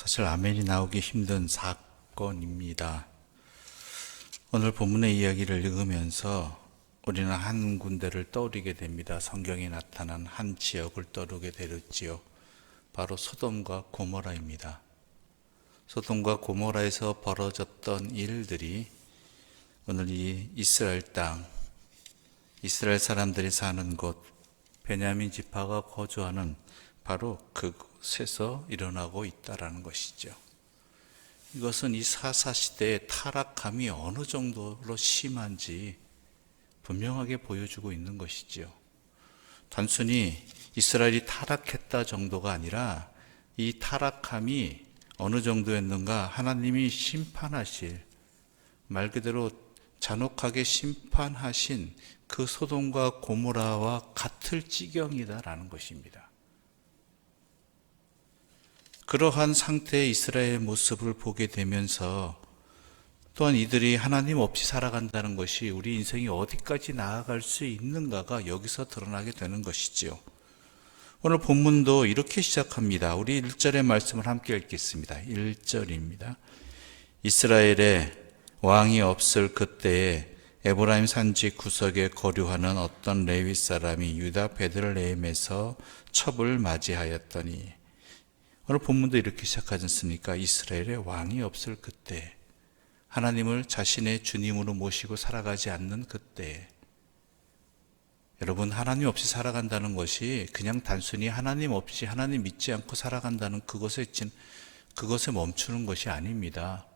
사실 아멘이 나오기 힘든 사건입니다. 오늘 본문의 이야기를 읽으면서 우리는 한 군데를 떠올리게 됩니다. 성경에 나타난 한 지역을 떠오르게 되었지요. 바로 소돔과 고모라입니다. 소돔과 고모라에서 벌어졌던 일들이 오늘 이 이스라엘 땅, 이스라엘 사람들이 사는 곳, 베냐민 지파가 거주하는 바로 그곳에서 일어나고 있다라는 것이죠. 이것은 이 사사시대의 타락함이 어느 정도로 심한지 분명하게 보여주고 있는 것이죠. 단순히 이스라엘이 타락했다 정도가 아니라 이 타락함이 어느 정도였는가, 하나님이 심판하실, 말 그대로 잔혹하게 심판하신 그 소돔과 고모라와 같을 지경이다라는 것입니다. 그러한 상태의 이스라엘의 모습을 보게 되면서 또한 이들이 하나님 없이 살아간다는 것이 우리 인생이 어디까지 나아갈 수 있는가가 여기서 드러나게 되는 것이지요. 오늘 본문도 이렇게 시작합니다. 우리 1절의 말씀을 함께 읽겠습니다. 1절입니다. 이스라엘에 왕이 없을 그때에 에브라임 산지 구석에 거류하는 어떤 레위 사람이 유다 베들레헴에서 첩을 맞이하였더니, 오늘 본문도 이렇게 시작하지 않습니까? 이스라엘에 왕이 없을 그때, 하나님을 자신의 주님으로 모시고 살아가지 않는 그때, 여러분, 하나님 없이 살아간다는 것이 그냥 단순히 하나님 없이, 하나님 믿지 않고 살아간다는 그것에 멈추는 것이 아닙니다.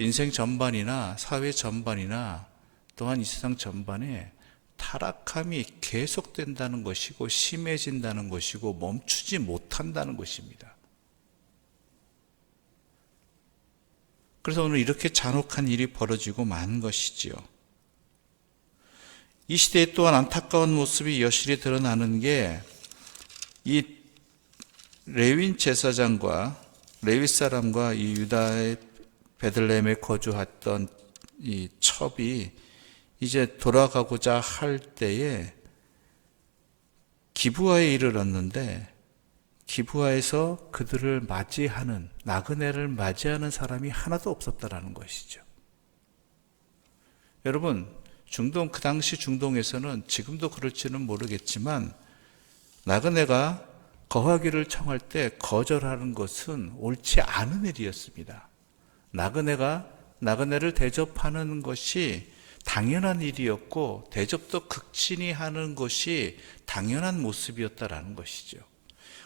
인생 전반이나 사회 전반이나 또한 이 세상 전반에 타락함이 계속된다는 것이고 심해진다는 것이고 멈추지 못한다는 것입니다. 그래서 오늘 이렇게 잔혹한 일이 벌어지고 만 것이지요. 이 시대에 또한 안타까운 모습이 여실히 드러나는 게, 이 레위 제사장과 레위 사람과 이 유다의 베들레헴에 거주했던 이 첩이 이제 돌아가고자 할 때에 기브아에 이르렀는데, 기브아에서 그들을 맞이하는, 나그네를 맞이하는 사람이 하나도 없었다라는 것이죠. 여러분, 그 당시 중동에서는, 지금도 그럴지는 모르겠지만, 나그네가 거하기를 청할 때 거절하는 것은 옳지 않은 일이었습니다. 나그네를 대접하는 것이 당연한 일이었고, 대접도 극진히 하는 것이 당연한 모습이었다라는 것이죠.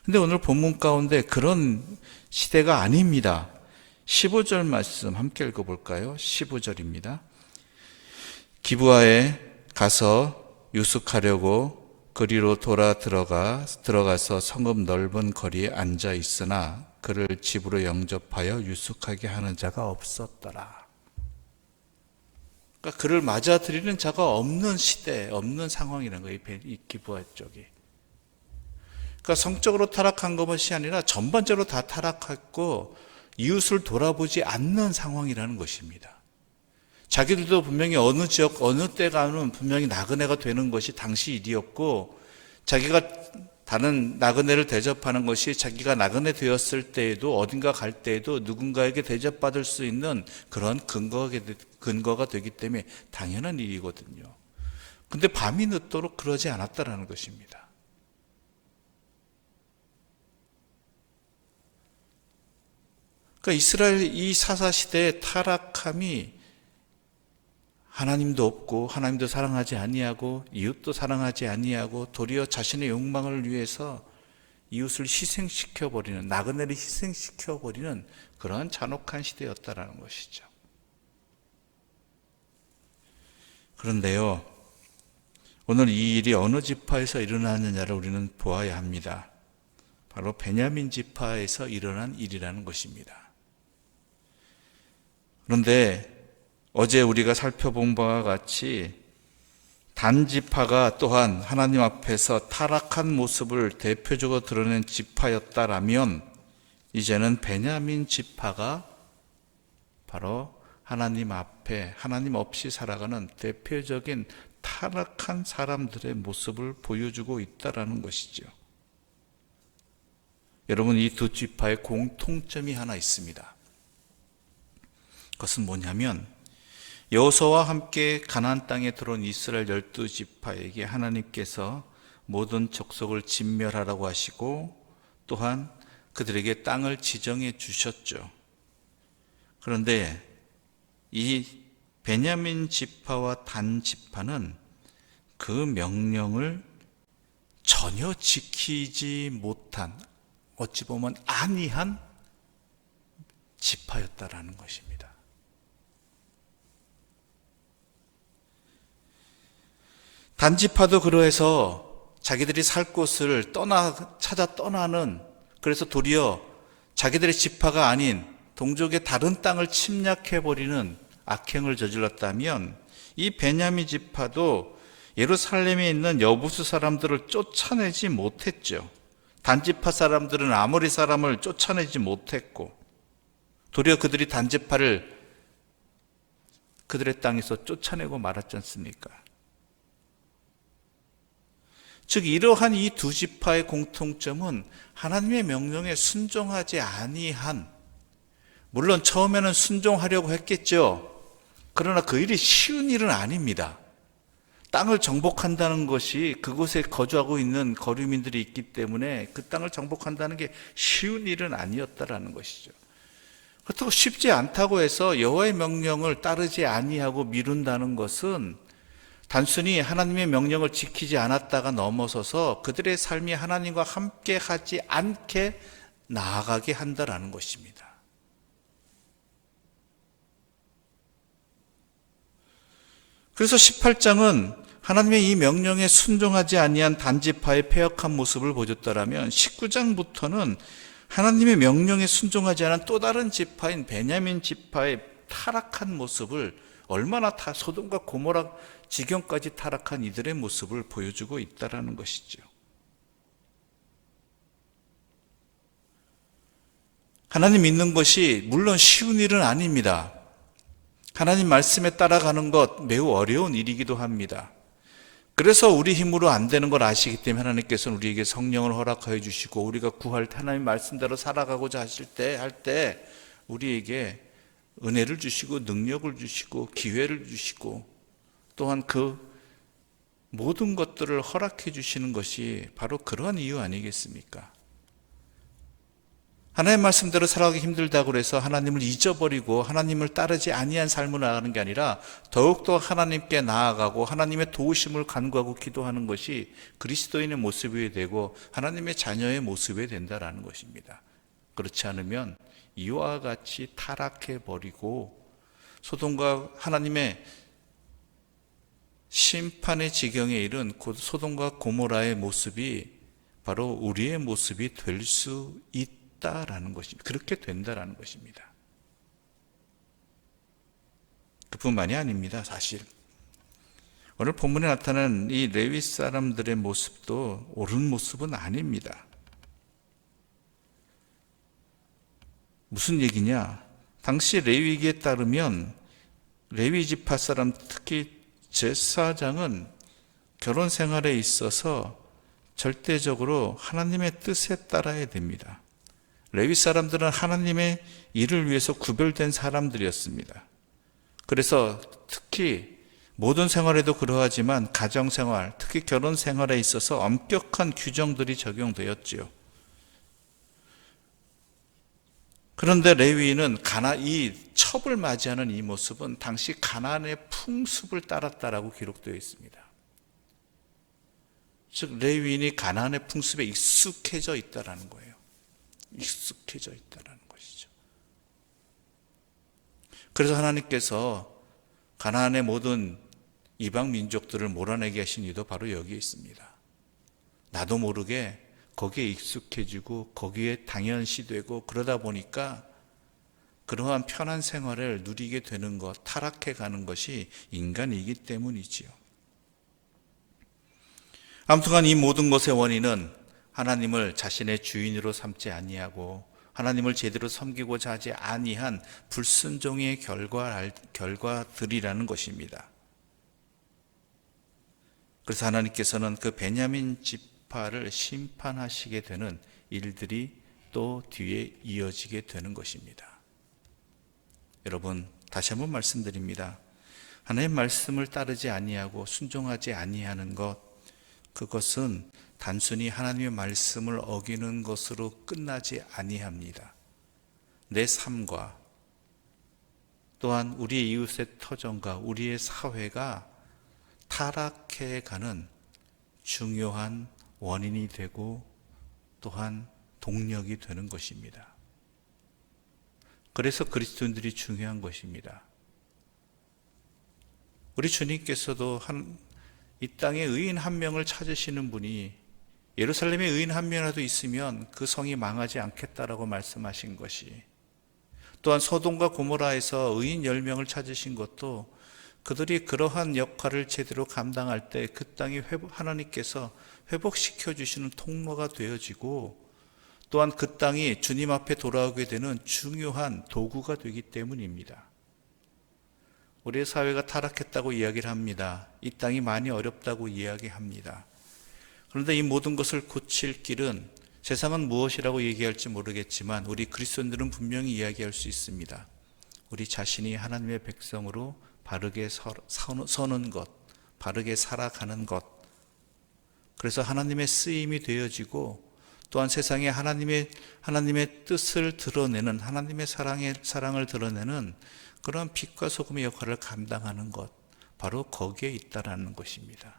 근데 오늘 본문 가운데 그런 시대가 아닙니다. 15절 말씀 함께 읽어볼까요? 15절입니다. 기브아에 가서 유숙하려고 그리로 들어가서 성읍 넓은 거리에 앉아 있으나 그를 집으로 영접하여 유숙하게 하는 자가 없었더라. 그러니까 그를 맞아들이는 자가 없는 시대, 없는 상황이라는 거예요, 이 기브아 쪽이. 그러니까 성적으로 타락한 것이 아니라 전반적으로 다 타락했고 이웃을 돌아보지 않는 상황이라는 것입니다. 자기들도 분명히 어느 지역, 어느 때 가면 분명히 나그네가 되는 것이 당시 일이었고, 자기가 다른 나그네를 대접하는 것이 자기가 나그네 되었을 때에도, 어딘가 갈 때에도 누군가에게 대접받을 수 있는 그런 근거가 되기 때문에 당연한 일이거든요. 근데 밤이 늦도록 그러지 않았다라는 것입니다. 그러니까 이스라엘 이 사사시대의 타락함이, 하나님도 없고 하나님도 사랑하지 아니하고 이웃도 사랑하지 아니하고 도리어 자신의 욕망을 위해서 이웃을 희생시켜버리는, 나그네를 희생시켜버리는 그러한 잔혹한 시대였다라는 것이죠. 그런데요, 오늘 이 일이 어느 지파에서 일어났느냐를 우리는 보아야 합니다. 바로 베냐민 지파에서 일어난 일이라는 것입니다. 그런데 어제 우리가 살펴본 바와 같이 단 지파가 또한 하나님 앞에서 타락한 모습을 대표적으로 드러낸 지파였다라면, 이제는 베냐민 지파가 바로 하나님 앞에, 하나님 없이 살아가는 대표적인 타락한 사람들의 모습을 보여주고 있다라는 것이죠. 여러분, 이 두 지파의 공통점이 하나 있습니다. 그것은 뭐냐면 여호수아와 함께 가나안 땅에 들어온 이스라엘 12지파에게 하나님께서 모든 족속을 진멸하라고 하시고 또한 그들에게 땅을 지정해 주셨죠. 그런데 이 베냐민 지파와 단 지파는 그 명령을 전혀 지키지 못한, 어찌 보면 안이한 지파였다라는 것입니다. 단 지파도 그러해서 자기들이 살 곳을 찾아 떠나는, 그래서 도리어 자기들의 지파가 아닌 동족의 다른 땅을 침략해버리는 악행을 저질렀다면, 이 베냐민 지파도 예루살렘에 있는 여부수 사람들을 쫓아내지 못했죠. 단지파 사람들은 아모리 사람을 쫓아내지 못했고, 도리어 그들이 단지파를 그들의 땅에서 쫓아내고 말았지 않습니까? 즉 이러한 이 두 지파의 공통점은 하나님의 명령에 순종하지 아니한, 물론 처음에는 순종하려고 했겠죠. 그러나 그 일이 쉬운 일은 아닙니다. 땅을 정복한다는 것이, 그곳에 거주하고 있는 거류민들이 있기 때문에 그 땅을 정복한다는 게 쉬운 일은 아니었다라는 것이죠. 그렇다고 쉽지 않다고 해서 여호와의 명령을 따르지 아니하고 미룬다는 것은 단순히 하나님의 명령을 지키지 않았다가 넘어서서 그들의 삶이 하나님과 함께 하지 않게 나아가게 한다라는 것입니다. 그래서 18장은 하나님의 이 명령에 순종하지 아니한 단지파의 패역한 모습을 보여줬다라면 19장부터는 하나님의 명령에 순종하지 않은 또 다른 지파인 베냐민 지파의 타락한 모습을, 얼마나 소돔과 고모라 지경까지 타락한 이들의 모습을 보여주고 있다라는 것이죠. 하나님 믿는 것이 물론 쉬운 일은 아닙니다. 하나님 말씀에 따라가는 것 매우 어려운 일이기도 합니다. 그래서 우리 힘으로 안 되는 걸 아시기 때문에 하나님께서는 우리에게 성령을 허락하여 주시고, 우리가 구할 때 하나님 말씀대로 살아가고자 하실 때 우리에게 은혜를 주시고 능력을 주시고 기회를 주시고, 또한 그 모든 것들을 허락해 주시는 것이 바로 그러한 이유 아니겠습니까? 하나님 말씀대로 살아가기 힘들다고 해서 하나님을 잊어버리고 하나님을 따르지 아니한 삶을 나가는 게 아니라 더욱더 하나님께 나아가고 하나님의 도우심을 간구하고 기도하는 것이 그리스도인의 모습이 되고 하나님의 자녀의 모습이 된다라는 것입니다. 그렇지 않으면 이와 같이 타락해버리고 소돔과 하나님의 심판의 지경에 이른 곧 소돔과 고모라의 모습이 바로 우리의 모습이 될 수 있다라는 것입니다. 그렇게 된다라는 것입니다. 그뿐만이 아닙니다. 사실 오늘 본문에 나타난 이 레위 사람들의 모습도 옳은 모습은 아닙니다. 무슨 얘기냐? 당시 레위기에 따르면 레위 지파 사람, 특히 제사장은 결혼 생활에 있어서 절대적으로 하나님의 뜻에 따라야 됩니다. 레위 사람들은 하나님의 일을 위해서 구별된 사람들이었습니다. 그래서 특히 모든 생활에도 그러하지만 가정생활, 특히 결혼 생활에 있어서 엄격한 규정들이 적용되었지요. 그런데 레위인은 이 첩을 맞이하는 이 모습은 당시 가나안의 풍습을 따랐다라고 기록되어 있습니다. 즉 레위인이 가나안의 풍습에 익숙해져 있다라는 거예요. 익숙해져 있다라는 것이죠. 그래서 하나님께서 가나안의 모든 이방 민족들을 몰아내게 하신 이유도 바로 여기에 있습니다. 나도 모르게 거기에 익숙해지고 거기에 당연시되고 그러다 보니까 그러한 편한 생활을 누리게 되는 것, 타락해가는 것이 인간이기 때문이지요. 아무튼간 이 모든 것의 원인은 하나님을 자신의 주인으로 삼지 아니하고 하나님을 제대로 섬기고자 하지 아니한 불순종의 결과들이라는 것입니다. 그래서 하나님께서는 그 베냐민 지파를 심판하시게 되는 일들이 또 뒤에 이어지게 되는 것입니다. 여러분, 다시 한번 말씀드립니다. 하나님의 말씀을 따르지 아니하고 순종하지 아니하는 것, 그것은 단순히 하나님의 말씀을 어기는 것으로 끝나지 아니합니다. 내 삶과 또한 우리의 이웃의 터전과 우리의 사회가 타락해가는 중요한 원인이 되고 또한 동력이 되는 것입니다. 그래서 그리스도인들이 중요한 것입니다. 우리 주님께서도 이 땅에 의인 한 명을 찾으시는 분이 예루살렘에 의인 한 명이라도 있으면 그 성이 망하지 않겠다라고 말씀하신 것이, 또한 소돔과 고모라에서 의인 10명을 찾으신 것도 그들이 그러한 역할을 제대로 감당할 때 그 땅이 하나님께서 회복시켜 주시는 통로가 되어지고, 또한 그 땅이 주님 앞에 돌아오게 되는 중요한 도구가 되기 때문입니다. 우리의 사회가 타락했다고 이야기를 합니다. 이 땅이 많이 어렵다고 이야기합니다. 그런데 이 모든 것을 고칠 길은, 세상은 무엇이라고 얘기할지 모르겠지만 우리 그리스도인들은 분명히 이야기할 수 있습니다. 우리 자신이 하나님의 백성으로 바르게 서는 것, 바르게 살아가는 것, 그래서 하나님의 쓰임이 되어지고, 또한 세상에 하나님의 뜻을 드러내는, 하나님의 사랑을 드러내는 그런 빛과 소금의 역할을 감당하는 것, 바로 거기에 있다라는 것입니다.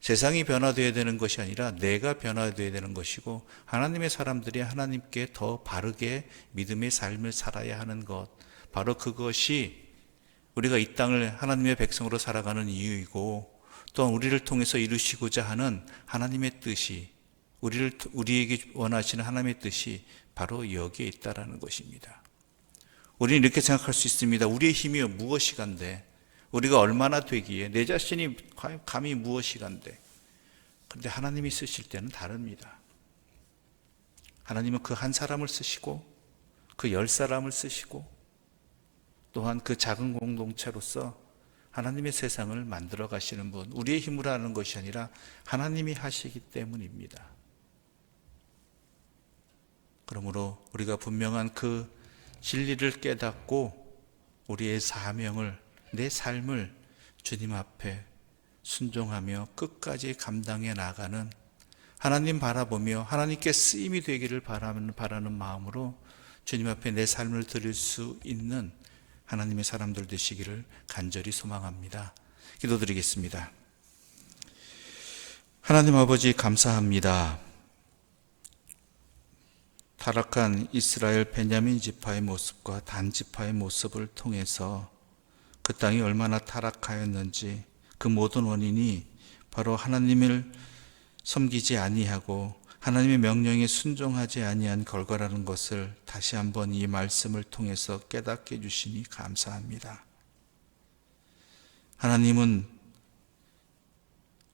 세상이 변화되어야 되는 것이 아니라 내가 변화되어야 되는 것이고, 하나님의 사람들이 하나님께 더 바르게 믿음의 삶을 살아야 하는 것, 바로 그것이 우리가 이 땅을 하나님의 백성으로 살아가는 이유이고, 또한 우리를 통해서 이루시고자 하는 하나님의 뜻이, 우리에게 원하시는 하나님의 뜻이 바로 여기에 있다라는 것입니다. 우리는 이렇게 생각할 수 있습니다. 우리의 힘이 무엇이간데, 우리가 얼마나 되기에, 내 자신이 감히 무엇이간데. 그런데 하나님이 쓰실 때는 다릅니다. 하나님은 그 한 사람을 쓰시고, 그 10사람을 쓰시고, 또한 그 작은 공동체로서 하나님의 세상을 만들어 가시는 분, 우리의 힘으로 하는 것이 아니라 하나님이 하시기 때문입니다. 그러므로 우리가 분명한 그 진리를 깨닫고 우리의 사명을, 내 삶을 주님 앞에 순종하며 끝까지 감당해 나가는, 하나님 바라보며 하나님께 쓰임이 되기를 바라는 마음으로 주님 앞에 내 삶을 드릴 수 있는 하나님의 사람들 되시기를 간절히 소망합니다. 기도드리겠습니다. 하나님 아버지, 감사합니다. 타락한 이스라엘 베냐민 지파의 모습과 단 지파의 모습을 통해서 그 땅이 얼마나 타락하였는지, 그 모든 원인이 바로 하나님을 섬기지 아니하고 하나님의 명령에 순종하지 아니한 결과라는 것을 다시 한번 이 말씀을 통해서 깨닫게 해주시니 감사합니다. 하나님은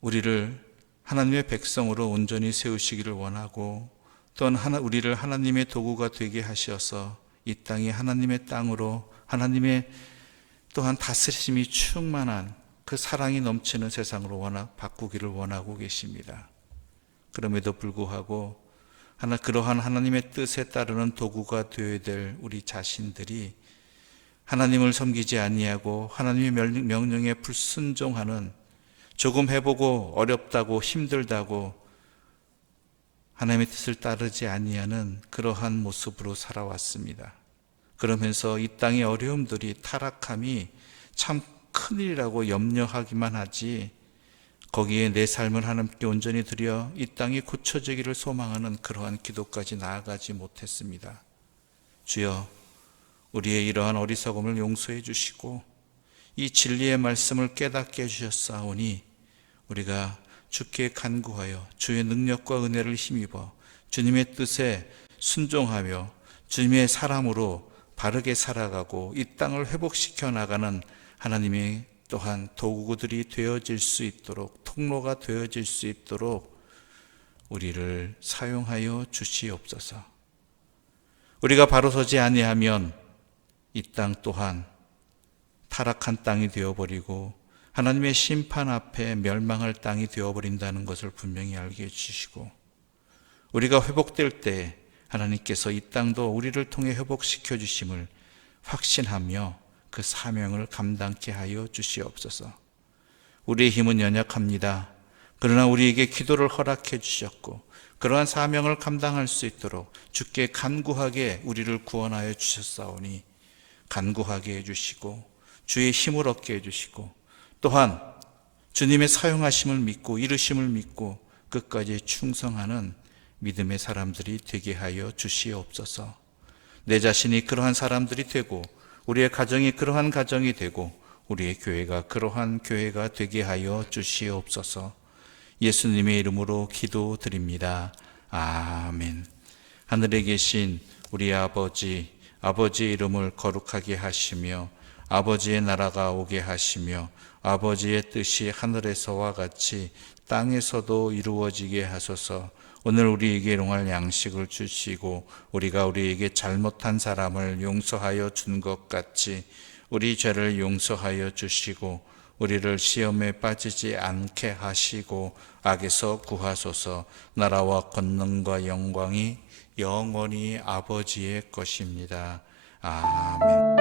우리를 하나님의 백성으로 온전히 세우시기를 원하고, 또한 우리를 하나님의 도구가 되게 하셔서 이 땅이 하나님의 땅으로, 하나님의 또한 다스리심이 충만한 그 사랑이 넘치는 세상으로 바꾸기를 원하고 계십니다. 그럼에도 불구하고 그러한 하나님의 뜻에 따르는 도구가 되어야 될 우리 자신들이 하나님을 섬기지 아니하고 하나님의 명령에 불순종하는, 조금 해보고 어렵다고 힘들다고 하나님의 뜻을 따르지 아니하는 그러한 모습으로 살아왔습니다. 그러면서 이 땅의 어려움들이, 타락함이 참 큰일이라고 염려하기만 하지, 거기에 내 삶을 하나님께 온전히 드려 이 땅이 고쳐지기를 소망하는 그러한 기도까지 나아가지 못했습니다. 주여, 우리의 이러한 어리석음을 용서해 주시고 이 진리의 말씀을 깨닫게 해주셨사오니 우리가 주께 간구하여 주의 능력과 은혜를 힘입어 주님의 뜻에 순종하며 주님의 사람으로 바르게 살아가고 이 땅을 회복시켜 나가는 하나님의 또한 도구들이 되어질 수 있도록, 통로가 되어질 수 있도록 우리를 사용하여 주시옵소서. 우리가 바로 서지 아니하면 이 땅 또한 타락한 땅이 되어버리고 하나님의 심판 앞에 멸망할 땅이 되어버린다는 것을 분명히 알게 해주시고, 우리가 회복될 때 하나님께서 이 땅도 우리를 통해 회복시켜 주심을 확신하며 그 사명을 감당케 하여 주시옵소서. 우리의 힘은 연약합니다. 그러나 우리에게 기도를 허락해 주셨고 그러한 사명을 감당할 수 있도록 주께 간구하게 우리를 구원하여 주셨사오니 간구하게 해주시고 주의 힘을 얻게 해주시고 또한 주님의 사용하심을 믿고 이루심을 믿고 끝까지 충성하는 믿음의 사람들이 되게 하여 주시옵소서. 내 자신이 그러한 사람들이 되고 우리의 가정이 그러한 가정이 되고 우리의 교회가 그러한 교회가 되게 하여 주시옵소서. 예수님의 이름으로 기도드립니다. 아멘. 하늘에 계신 우리 아버지의 이름을 거룩하게 하시며 아버지의 나라가 오게 하시며 아버지의 뜻이 하늘에서와 같이 땅에서도 이루어지게 하소서. 오늘 우리에게 일용할 양식을 주시고 우리가 우리에게 잘못한 사람을 용서하여 준 것 같이 우리 죄를 용서하여 주시고 우리를 시험에 빠지지 않게 하시고 악에서 구하소서. 나라와 권능과 영광이 영원히 아버지의 것입니다. 아멘.